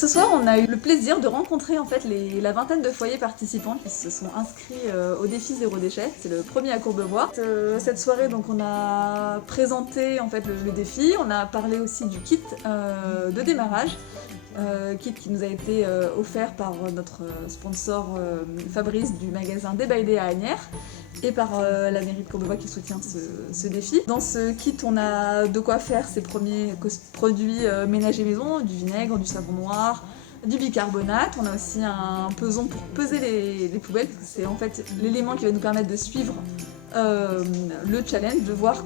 Ce soir, on a eu le plaisir de rencontrer en fait la vingtaine de foyers participants qui se sont inscrits au défi Zéro Déchet. C'est le premier à Courbevoie. Cette soirée, donc, on a présenté en fait le défi. On a parlé aussi du kit de démarrage. Kit qui nous a été offert par notre sponsor Fabrice du magasin Day by Day à Asnières et par la mairie de Courbevoie qui soutient ce défi. Dans ce kit, on a de quoi faire ses premiers produits ménagers maison, du vinaigre, du savon noir, du bicarbonate. On a aussi un peson pour peser les poubelles, parce que c'est en fait l'élément qui va nous permettre de suivre le challenge, de voir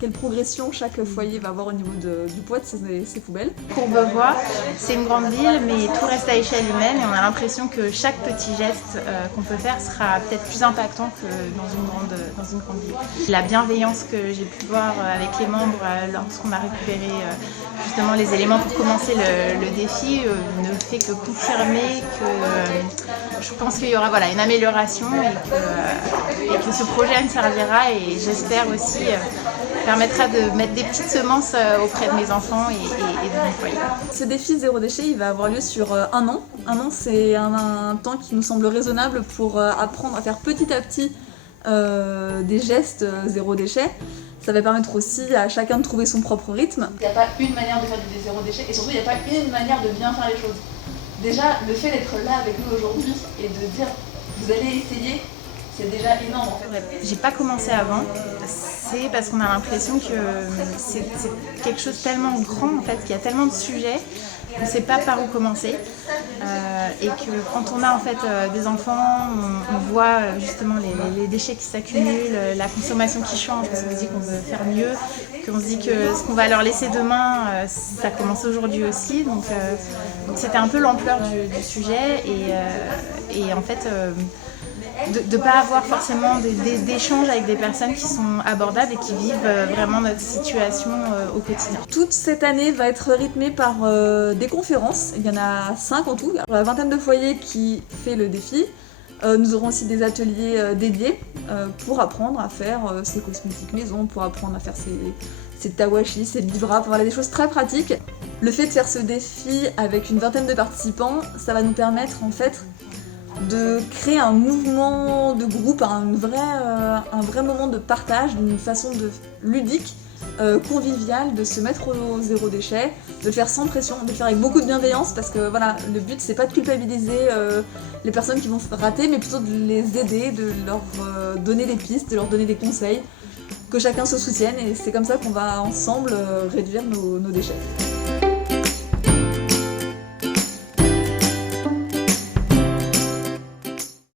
quelle progression chaque foyer va avoir au niveau du poids de ses poubelles. Courbevoie, c'est une grande ville, mais tout reste à échelle humaine et on a l'impression que chaque petit geste qu'on peut faire sera peut-être plus impactant que dans une grande ville. La bienveillance que j'ai pu voir avec les membres lorsqu'on a récupéré justement les éléments pour commencer le défi ne fait que confirmer que je pense qu'il y aura une amélioration et que ce projet servira et j'espère aussi permettra de mettre des petites semences auprès de mes enfants et de mon foyer. Ce défi Zéro Déchet, il va avoir lieu sur un an. Un an, c'est un temps qui nous semble raisonnable pour apprendre à faire petit à petit des gestes zéro déchet. Ça va permettre aussi à chacun de trouver son propre rythme. Il n'y a pas une manière de faire du zéro déchet et surtout il n'y a pas une manière de bien faire les choses. Déjà, le fait d'être là avec nous aujourd'hui et de dire vous allez essayer, c'est déjà énorme en fait. J'ai pas commencé avant, c'est parce qu'on a l'impression que c'est quelque chose de tellement grand en fait, qu'il y a tellement de sujets qu'on ne sait pas par où commencer et que quand on a en fait des enfants, on voit justement les déchets qui s'accumulent, la consommation qui change parce qu'on se dit qu'on veut faire mieux, qu'on se dit que ce qu'on va leur laisser demain, ça commence aujourd'hui aussi. Donc c'était un peu l'ampleur du sujet et en fait de ne pas avoir forcément d'échanges avec des personnes qui sont abordables et qui vivent vraiment notre situation au quotidien. Toute cette année va être rythmée par des conférences, il y en a 5 en tout, pour la vingtaine de foyers qui fait le défi. Nous aurons aussi des ateliers dédiés pour apprendre à faire ses cosmétiques maison, pour apprendre à faire ses tawashi, ses livrables, voilà, des choses très pratiques. Le fait de faire ce défi avec une vingtaine de participants, ça va nous permettre en fait de créer un mouvement de groupe, un vrai moment de partage, d'une façon ludique, conviviale, de se mettre au zéro déchet, de le faire sans pression, de le faire avec beaucoup de bienveillance parce que voilà, le but c'est pas de culpabiliser les personnes qui vont rater, mais plutôt de les aider, de leur donner des pistes, de leur donner des conseils, que chacun se soutienne et c'est comme ça qu'on va ensemble réduire nos déchets.